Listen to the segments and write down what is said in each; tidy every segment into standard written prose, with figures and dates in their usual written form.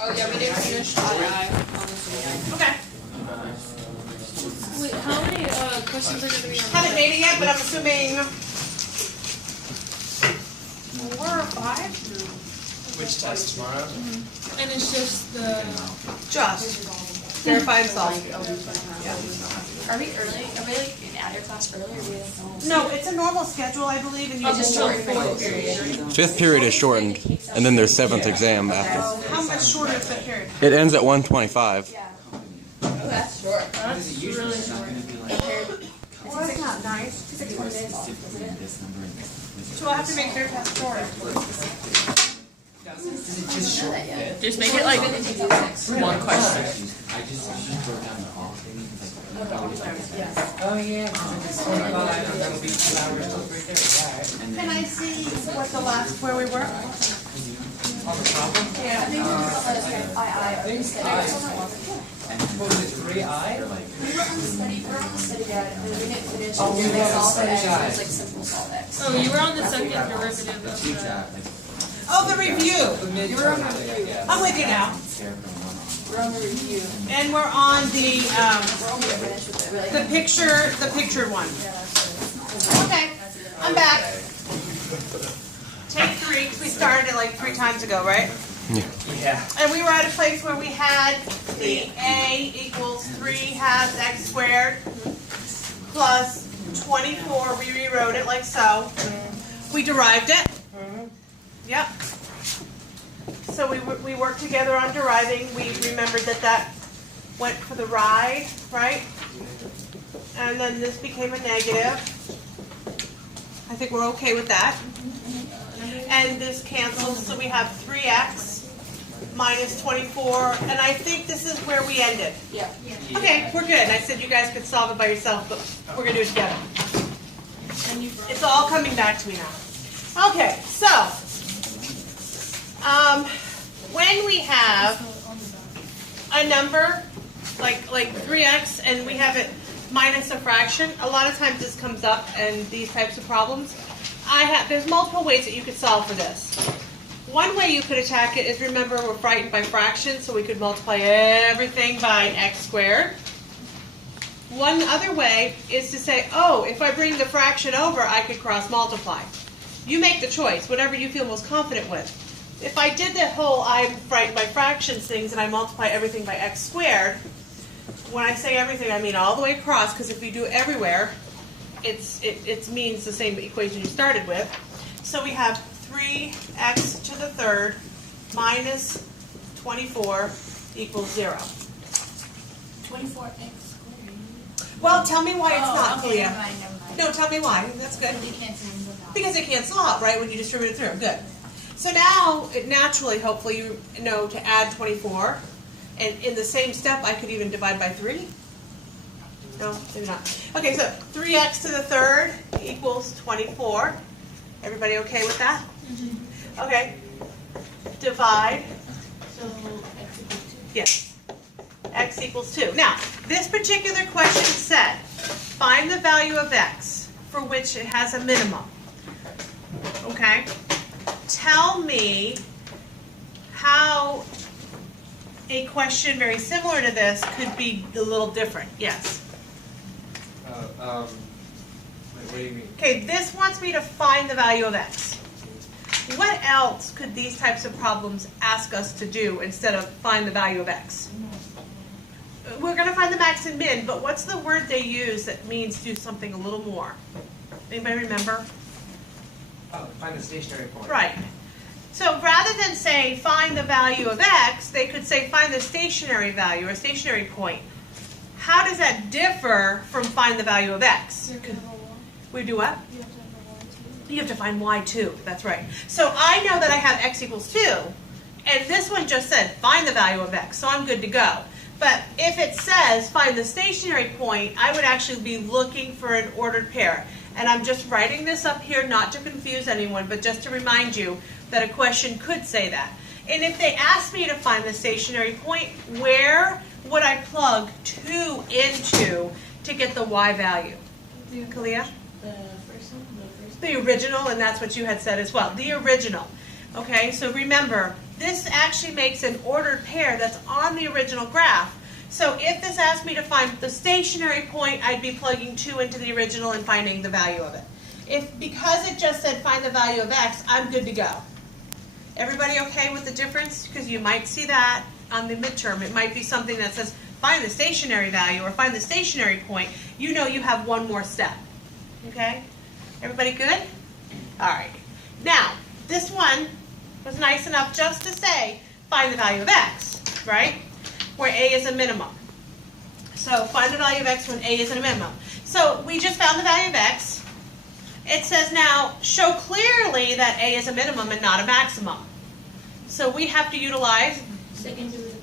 Oh yeah, we didn't finish I on this one. Okay. Wait, how many questions are going to be on? Haven't made it yet, but I'm assuming 4 or 5. Which test tomorrow? And it's just the. Just verify and solve. Are we early? Are we like in your class early, or are we like No, it's a normal schedule, I believe, and you just just short shorten period? Fifth period is shortened, and then there's seventh exam after. How much shorter is the period? It ends at 1:25. Yeah. Oh, that's short. That's really short. Well, that's not nice. It's like 20 minutes off, isn't it? So I'll have to make their test shorter. Is it just short fit? Just make it like one question. I just wrote down the all thing. Oh yeah, because it's 25 and that'll be 2 hours till 3:30, Can I see what the last, where we were? On the problem? I think we're just let us get I think what was it, 3I? We were on the study guide, and we didn't finish. Oh, we we were on the solved study X, guide. it was like simple solve X. Oh, you were on the second derivative of the. Oh, the review. The midterm, yeah. I'm with you now. We're on the review. And we're on the We're almost finished with it. We're like, the pictured one. yeah, that's Okay, I'm back. Take 3, because we started it like 3 times ago, right? Yeah. And we were at a place where we had the A equals 3 halves x squared plus 24. We rewrote it like so. We derived it. Yep. So we worked together on deriving. We remembered that went for the ride, right? And then this became a negative. I think we're okay with that. And this cancels, so we have 3x minus 24. And I think this is where we ended. Yeah. Okay, we're good. I said you guys could solve it by yourself, but we're going to do it together. It's all coming back to me now. Okay, so when we have a number like 3x and we have it minus a fraction, a lot of times this comes up in these types of problems. There's multiple ways that you could solve for this. One way you could attack it is, remember, we're frightened by fractions, so we could multiply everything by x squared. One other way is to say, oh, if I bring the fraction over, I could cross multiply. You make the choice, whatever you feel most confident with. If I did the whole I'm frightened by fractions things and I multiply everything by x squared, when I say everything, I mean all the way across, because if you do everywhere, it means the same equation you started with. So we have 3x to the third minus 24 equals 0. 24x squared. Well, tell me why it's not, okay, Kalia. never mind. No, tell me why. That's good. We can't see them out. Because it cancels out, right, when you distribute it through. Good. So now, naturally, hopefully, you know to add 24. And in the same step, I could even divide by 3. No, maybe not. Okay, so 3x to the third equals 24. Everybody okay with that? Mm-hmm. Okay. Divide. So x equals 2. Yes. X equals 2. Now, this particular question said, find the value of x for which it has a minimum. Okay? Tell me how a question very similar to this could be a little different. Yes. What do you mean? Okay, this wants me to find the value of x. What else could these types of problems ask us to do instead of find the value of x? We're going to find the max and min, but what's the word they use that means do something a little more? Anybody remember? Oh, find the stationary point. Right. So rather than say find the value of x, they could say find the stationary value or stationary point. How does that differ from find the value of x? We do what? You have to find y too. That's right. So I know that I have x equals 2, and this one just said find the value of x, so I'm good to go. But if it says find the stationary point, I would actually be looking for an ordered pair. And I'm just writing this up here not to confuse anyone, but just to remind you that a question could say that. And if they asked me to find the stationary point, where would I plug 2 into to get the y value? Kalia? The first one? The original, and that's what you had said as well. The original. Okay, so remember, this actually makes an ordered pair that's on the original graph. So if this asked me to find the stationary point, I'd be plugging 2 into the original and finding the value of it. Because it just said find the value of x, I'm good to go. Everybody okay with the difference? Because you might see that on the midterm. It might be something that says find the stationary value or find the stationary point. You know you have one more step. Okay? Everybody good? All right. Now, this one was nice enough just to say find the value of x, right? Where a is a minimum. So find the value of x when a is a minimum. So we just found the value of x. It says now show clearly that a is a minimum and not a maximum. So we have to utilize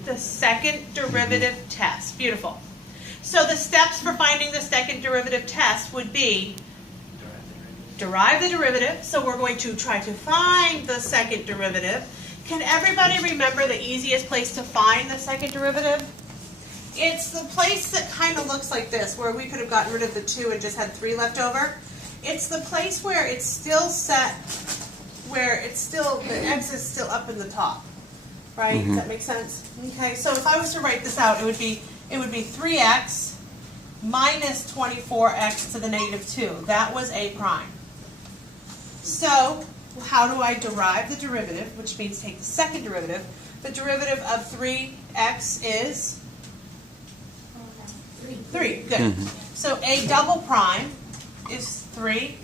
the second derivative test. Beautiful. So the steps for finding the second derivative test would be derive the derivative. So we're going to try to find the second derivative. Can everybody remember the easiest place to find the second derivative? It's the place that kind of looks like this, where we could have gotten rid of the 2 and just had 3 left over. It's the place where it's still set, where it's still, the x is still up in the top, right? Does that make sense? Okay, so if I was to write this out, it would be 3x minus 24x to the negative 2. That was a prime. So how do I derive the derivative, which means take the second derivative? The derivative of 3x is 3. Good. So a double prime is 3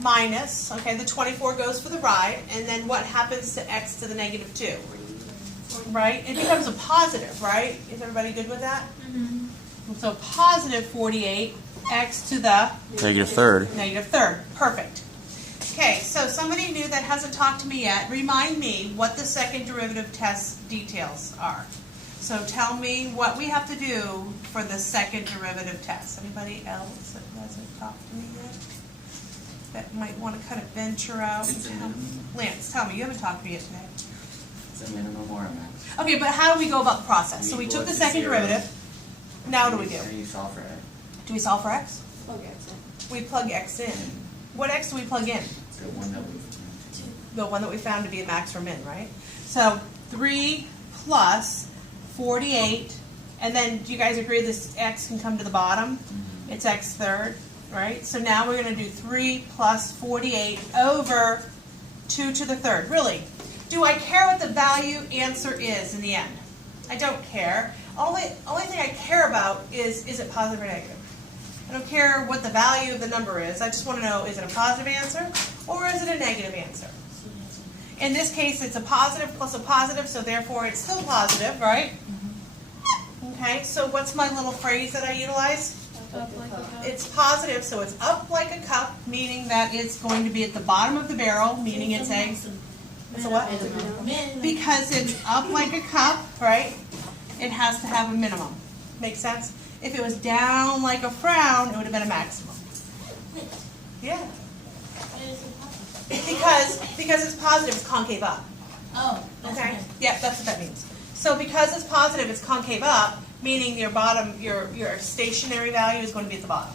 minus, okay, the 24 goes for the right, and then what happens to x to the negative 2? Right? It becomes a positive, right? Is everybody good with that? So positive 48, x to the Negative third. negative third. Perfect. Okay, so somebody new that hasn't talked to me yet, remind me what the second derivative test details are. So tell me what we have to do for the second derivative test. Anybody else that hasn't talked to me yet? That might want to kind of venture out. It's a minimum. Lance, tell me, you haven't talked to me yet today. It's a minimum or a max. Okay, but how do we go about the process? So we took the second derivative. Now what do we do? How do you solve for it? Do we solve for x? Okay, We plug x in. What x do we plug in? The one that we The one that we found to be a max or min, right? So 3 plus 48, and then do you guys agree this x can come to the bottom? It's x third, right? So now we're going to do 3 plus 48 over 2 to the third. Really, do I care what the value answer is in the end? I don't care. Only thing I care about is it positive or negative? I don't care what the value of the number is. I just want to know, is it a positive answer or is it a negative answer? In this case, it's a positive plus a positive, so therefore it's still positive, right? Okay, so what's my little phrase that I utilize? It's positive, so it's up like a cup, meaning that it's going to be at the bottom of the barrel, meaning it's a... It's a what? Because it's up like a cup, right? It has to have a minimum. Make sense? If it was down like a frown, it would have been a maximum. Yeah. Because it's positive, it's concave up. Oh, Okay? Yeah, that's what that means. So because it's positive, it's concave up, meaning your bottom, your stationary value is going to be at the bottom.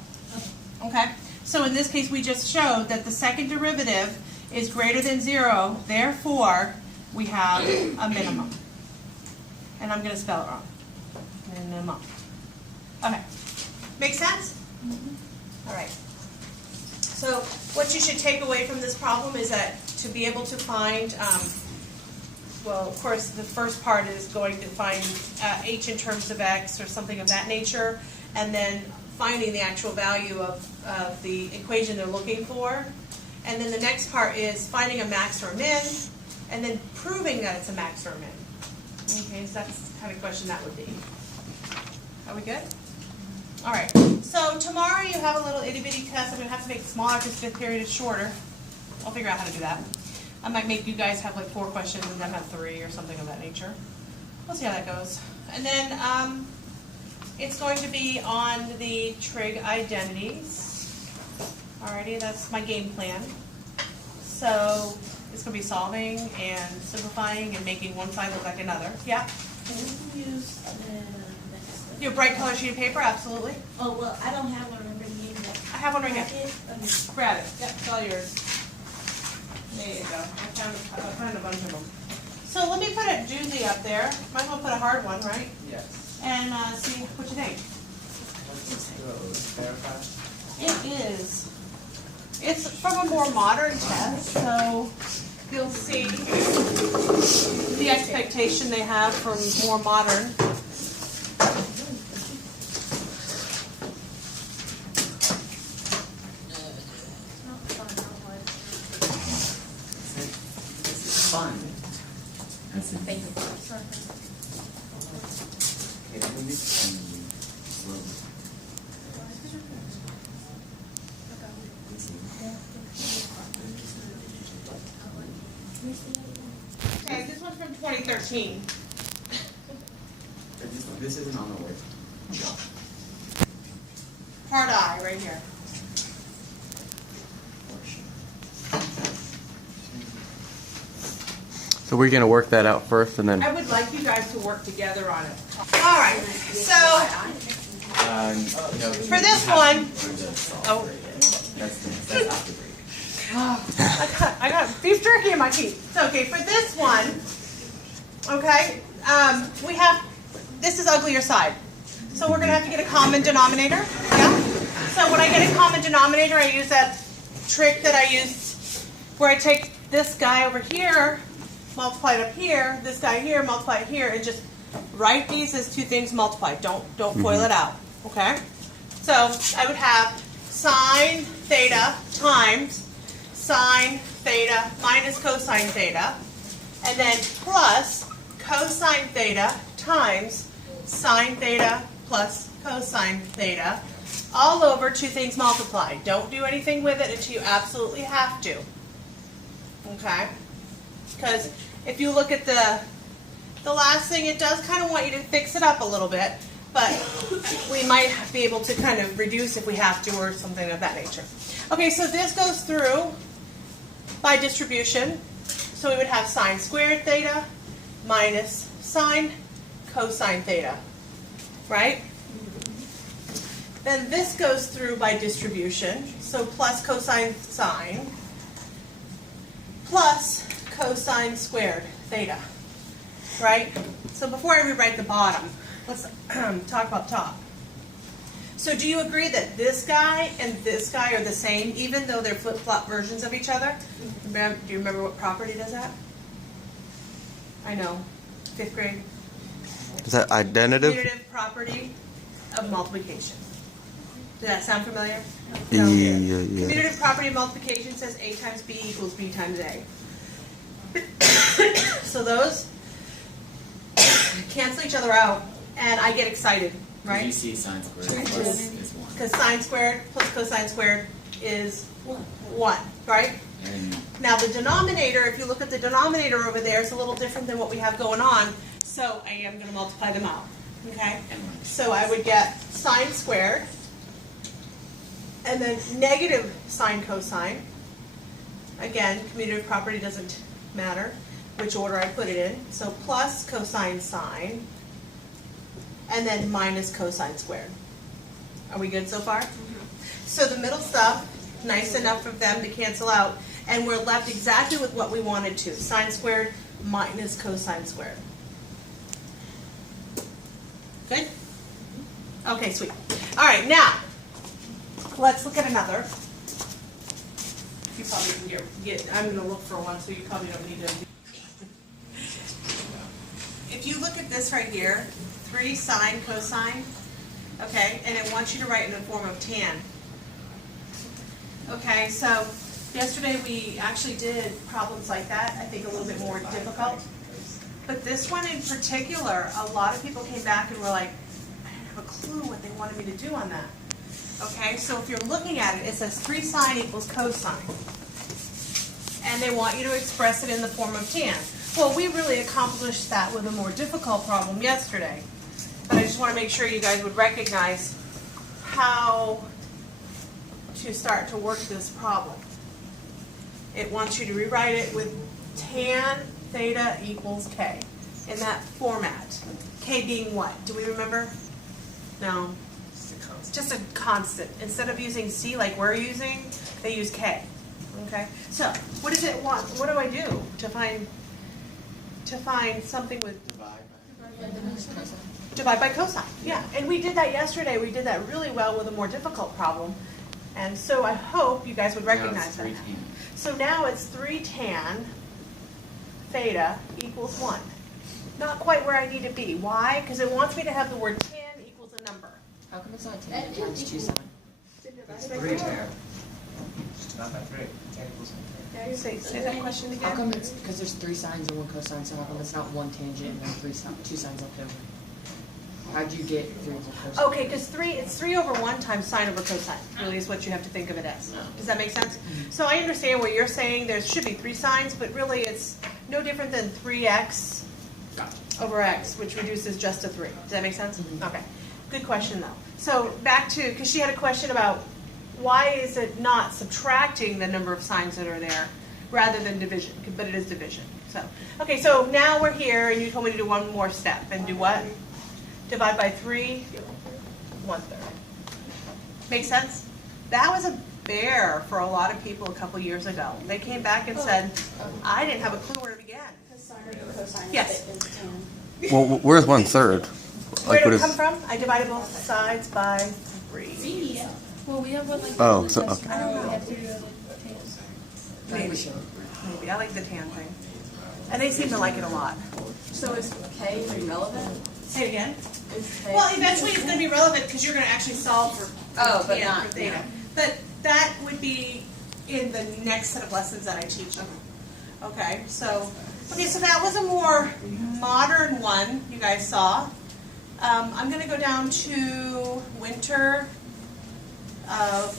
Okay? So in this case, we just showed that the second derivative is greater than 0, therefore we have a minimum. And I'm going to spell it wrong. Minimum. Okay. Make sense? All right. So what you should take away from this problem is that to be able to find, well, of course, the first part is going to find h in terms of x or something of that nature, and then finding the actual value of the equation they're looking for. And then the next part is finding a max or a min, and then proving that it's a max or a min. Okay, so that's the kind of question that would be. Are we good? All right. So tomorrow you have a little itty-bitty test. I'm going to have to make it smaller because fifth period is shorter. I'll figure out how to do that. I might make you guys have like 4 questions and then have 3 or something of that nature. We'll see how that goes. And then it's going to be on the trig identities. Alrighty, that's my game plan. So it's going to be solving and simplifying and making one side look like another. Yeah? Can we use the next Your bright color sheet of paper? Absolutely. Oh, well, I don't have one. Remember you that I have one right here. packet? Okay. Grab it. Yep, it's all yours. There you go. I found a bunch of them. So let me put a doozy up there. Might as well put a hard one, right? Yes. And see what you think. Let's go. Verify. It is. It's from a more modern test, so you'll see the expectation they have from more modern. This is fun. That's it. Thank you. Okay, let me slowly. Okay, this one's from 2013. This isn't on the word. Part I, right here. So we're gonna work that out first, and then I would like you guys to work together on it. All right, so No, for this one, oh, that's after break. I got beef jerky in my teeth. So, okay, for this one, okay, we have, this is uglier side. So we're gonna have to get a common denominator, yeah? So when I get a common denominator, I use that trick that I used where I take this guy over here, multiply it up here, this guy here, multiply it here, and just write these as two things multiplied. Don't FOIL it out, okay? So I would have sine theta times sine theta minus cosine theta, and then plus cosine theta times sine theta plus cosine theta, all over two things multiplied. Don't do anything with it until you absolutely have to. Okay? Because if you look at the last thing, it does kind of want you to fix it up a little bit, but we might be able to kind of reduce if we have to or something of that nature. Okay, so this goes through by distribution. So we would have sine squared theta minus sine cosine theta, right? Then this goes through by distribution. So plus cosine sine plus cosine squared theta, right? So before I rewrite the bottom, let's talk about top. So do you agree that this guy and this guy are the same, even though they're flip-flop versions of each other? Do you remember what property does that? I know, 5th grade. is that identitive? Commutative property of multiplication. Does that sound familiar? Yeah, No. yeah. Commutative property of multiplication says A times B equals B times A. So those cancel each other out, and I get excited, You right? see sine squared plus is 1. Because sine squared plus cosine squared is 1, right? And Now the denominator, if you look at the denominator over there, it's a little different than what we have going on. So I am going to multiply them out, okay? So I would get sine squared, and then negative sine cosine. Again, commutative property doesn't matter which order I put it in. So plus cosine sine, and then minus cosine squared. Are we good so far? So the middle stuff, nice enough of them to cancel out, and we're left exactly with what we wanted to. Sine squared minus cosine squared. Good? Okay, sweet. All right, now, let's look at another. You probably can get I'm going to look for one, so you probably don't need to. If you look at this right here, 3 sine cosine, okay, and it wants you to write in the form of tan. Okay, so yesterday we actually did problems like that, I think a little bit more difficult. But this one in particular, a lot of people came back and were like, I didn't have a clue what they wanted me to do on that. Okay, so if you're looking at it, it says 3 sine equals cosine. And they want you to express it in the form of tan. Well, we really accomplished that with a more difficult problem yesterday. But I just want to make sure you guys would recognize how to start to work this problem. It wants you to rewrite it with tan theta equals k in that format. K being what? Do we remember? No. Just a constant. Instead of using C like we're using, they use K. Okay? So, what does it want? What do I do to find to find something with Divide divide by cosine. Yeah, and we did that yesterday. We did that really well with a more difficult problem. And so I hope you guys would recognize that. So now it's 3 tan theta equals 1. Not quite where I need to be. Why? Because it wants me to have the word tan equals a number. How come it's not 10 times 2 sine? It's 3 tan. Just divide by 3. Tan equals 3. Say that question How again. come it's, because there's 3 sines and 1 cosine, so how come it's not 1 tangent and then 2 sines left over? How'd you get 3 over cosine? Okay, because it's 3 over 1 times sine over cosine, really is what you have to think of it as. Does that make sense? So I understand what you're saying. There should be 3 sines, but really it's no different than 3x over x, which reduces just to 3. Does that make sense? Okay. Good question, though. So back to, because she had a question about why is it not subtracting the number of signs that are there rather than division, but it is division. So, okay, so now we're here, and you told me to do one more step, and do what? Divide by 3, 1/3. Make sense? That was a bear for a lot of people a couple years ago. They came back and said, I didn't have a clue where to begin. Cosine over cosine Yes. is 10. Well, where's 1/3? Where Like, did what it is? come from? I divided both sides by 3. Well, we have one like. Oh, so okay. I don't know. We have to do it like Maybe. Maybe. I like the tan thing. And they seem to like it a lot. So is K irrelevant? Say it again. Is K? Well, eventually it's going to be relevant because you're going to actually solve for Oh, but tan not- for theta. yeah. But that would be in the next set of lessons that I teach you. Okay, so that was a more modern one you guys saw. I'm going to go down to winter of,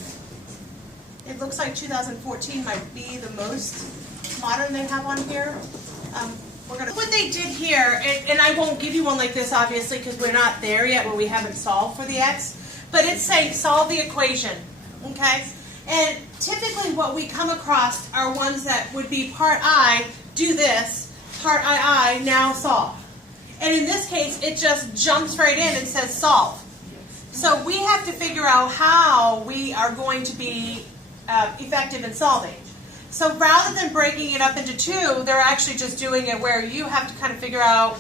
it looks like 2014 might be the most modern they have on here. What they did here, and I won't give you one like this obviously because we're not there yet where we haven't solved for the x, but it's saying solve the equation, okay? And typically what we come across are ones that would be part I, do this, part I, now solve. And in this case, it just jumps right in and says solve. So we have to figure out how we are going to be effective in solving. So rather than breaking it up into 2, they're actually just doing it where you have to kind of figure out,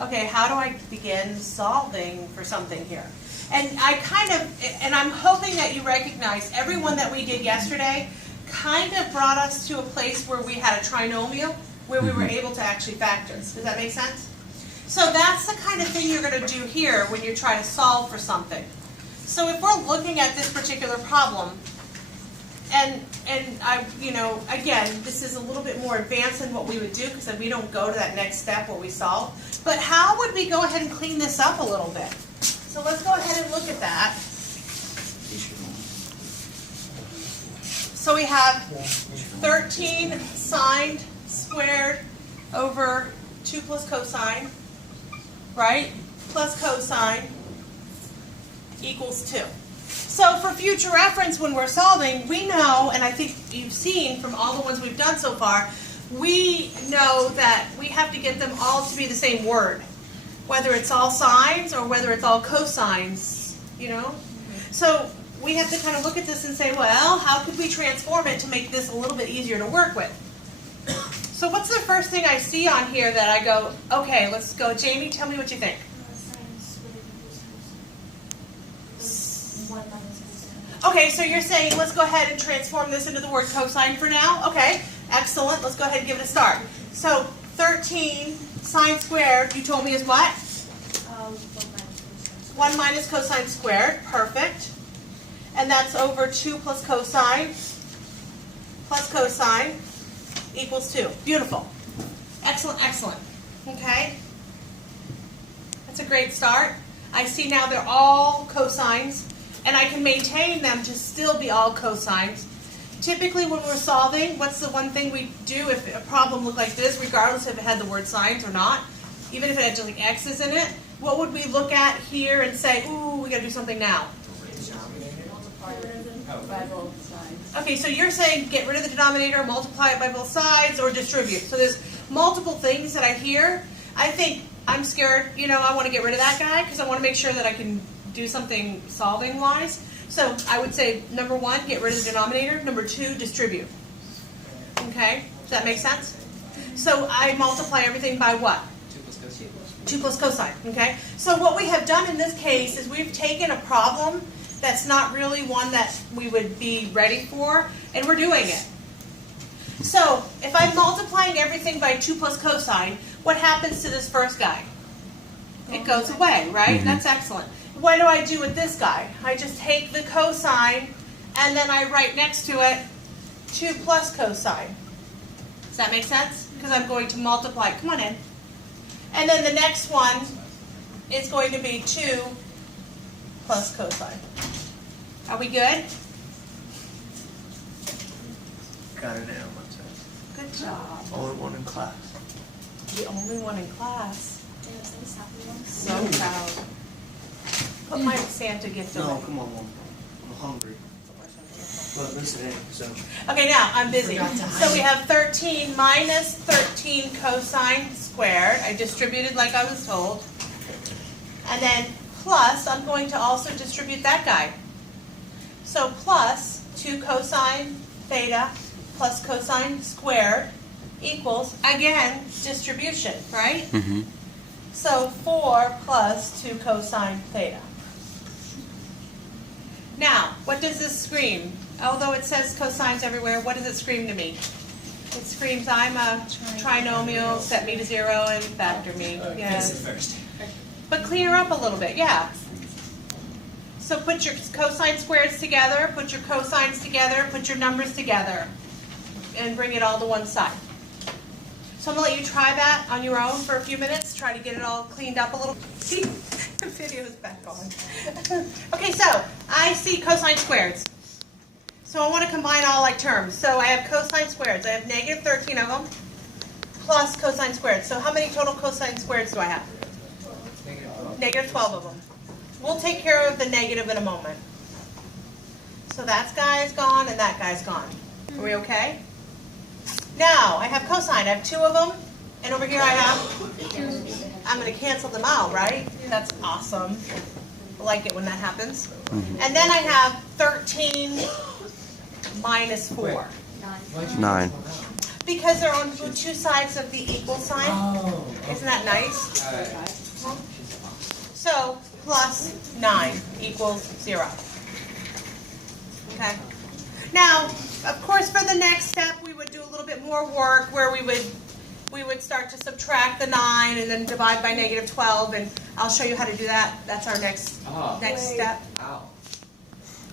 okay, how do I begin solving for something here? And I'm hoping that you recognize everyone that we did yesterday kind of brought us to a place where we had a trinomial where we were able to actually factor. Does that make sense? So that's the kind of thing you're going to do here when you try to solve for something. So if we're looking at this particular problem, and again, this is a little bit more advanced than what we would do because then we don't go to that next step where we solve. But how would we go ahead and clean this up a little bit? So let's go ahead and look at that. So we have 13 sine squared over 2 plus cosine, right? Plus cosine equals 2. So for future reference when we're solving, we know, and I think you've seen from all the ones we've done so far, we know that we have to get them all to be the same word. Whether it's all sines or whether it's all cosines, you know? So we have to kind of look at this and say, well, how could we transform it to make this a little bit easier to work with? So what's the first thing I see on here that I go, okay, let's go. Jamie, tell me what you think. Okay, so you're saying let's go ahead and transform this into the word cosine for now? Okay, excellent. Let's go ahead and give it a start. So 13 sine squared, you told me is what? 1 minus cosine squared. Perfect. And that's over 2 plus cosine equals 2. Beautiful. Excellent, excellent. Okay. That's a great start. I see now they're all cosines, and I can maintain them to still be all cosines. Typically when we're solving, what's the one thing we do if a problem looked like this, regardless if it had the word sines or not, even if it had just like x's in it, what would we look at here and say, ooh, we got to do something now? By both sides. Okay, so you're saying get rid of the denominator, multiply it by both sides, or distribute. So there's multiple things that I hear. I think I'm scared, I want to get rid of that guy because I want to make sure that I can do something solving-wise. So I would say, number 1, get rid of the denominator. Number 2, distribute. Okay? Does that make sense? So I multiply everything by what? 2 plus cosine. 2 plus cosine, okay? So what we have done in this case is we've taken a problem that's not really one that we would be ready for, and we're doing it. So if I'm multiplying everything by 2 plus cosine, what happens to this first guy? It goes away, right? That's excellent. What do I do with this guy? I just take the cosine, and then I write next to it 2 plus cosine. Does that make sense? Because I'm going to multiply. Come on in. And then the next one is going to be 2 plus cosine. Are we good? Got it in one test. Good job. Only one in class. The only one in class. So proud. Put my Santa gift No, away. come on, Mom. I'm hungry. Well, listen in, so. Okay, now I'm busy. So we have 13 minus 13 cosine squared. I distributed like I was told. And then plus, I'm going to also distribute that guy. So plus 2 cosine theta plus cosine squared equals, again, distribution, right? Mm-hmm. So 4 plus 2 cosine theta. Now, what does this scream? Although it says cosines everywhere, what does it scream to me? It screams, I'm a trinomial, set me to 0 and factor me. Yes. First. But clear up a little bit, yeah. So put your cosine squareds together, put your cosines together, put your numbers together, and bring it all to one side. So I'm going to let you try that on your own for a few minutes, try to get it all cleaned up a little. See, the video's back on. Okay, so I see cosine squareds. So I want to combine all like terms. So I have cosine squareds. I have negative 13 of them plus cosine squareds. So how many total cosine squareds do I have? Negative 12 of them. We'll take care of the negative in a moment. So that guy's gone and that guy's gone. Are we okay? Now, I have cosine. I have 2 of them. And over here I have, I'm going to cancel them out, right? That's awesome. I like it when that happens. And then I have 13 minus 4. 9. Because they're on 2 sides of the equal sign. Isn't that nice? So, plus 9 equals 0. Okay. Now, of course, for the next step, we would do a little bit more work where we would start to subtract the 9 and then divide by negative 12, and I'll show you how to do that. That's our next step. Ow.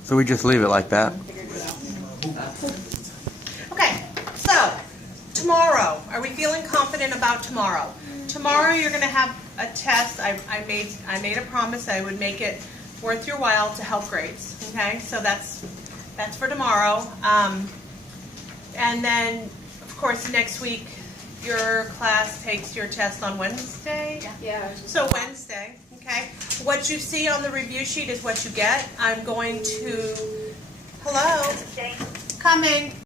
So we just leave it like that? Okay, so tomorrow, are we feeling confident about tomorrow? Tomorrow you're going to have a test. I made a promise I would make it worth your while to help grades. Okay, so that's for tomorrow. And then, of course, next week your class takes your test on Wednesday. Yeah. So Wednesday, okay. What you see on the review sheet is what you get. I'm going to, hello, coming.